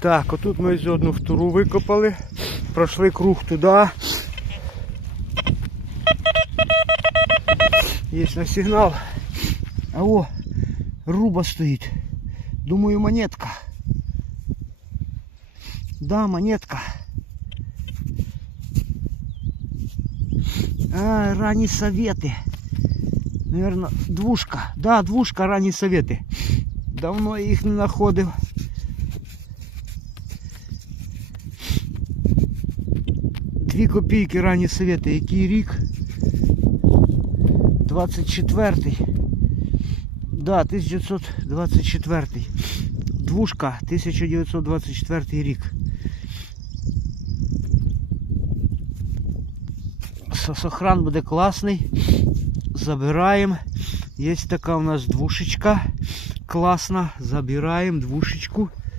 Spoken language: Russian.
Так, отут ми ось одну втору викопали. Пройшли круг туди. Є на сигнал. А о, руба стоїть. Думаю, монетка. Да, монетка. А, ранні советы. Наверно, двушка. Да, двушка, ранні совети. Давно я їх не знаходив. Дві копійки ранні совети. Який рік? 24-й. Да, 1924. Двушка, 1924 рік. Сосохран буде класний. Забираємо. Є така у нас двушечка. Класна. Забираємо двушечку.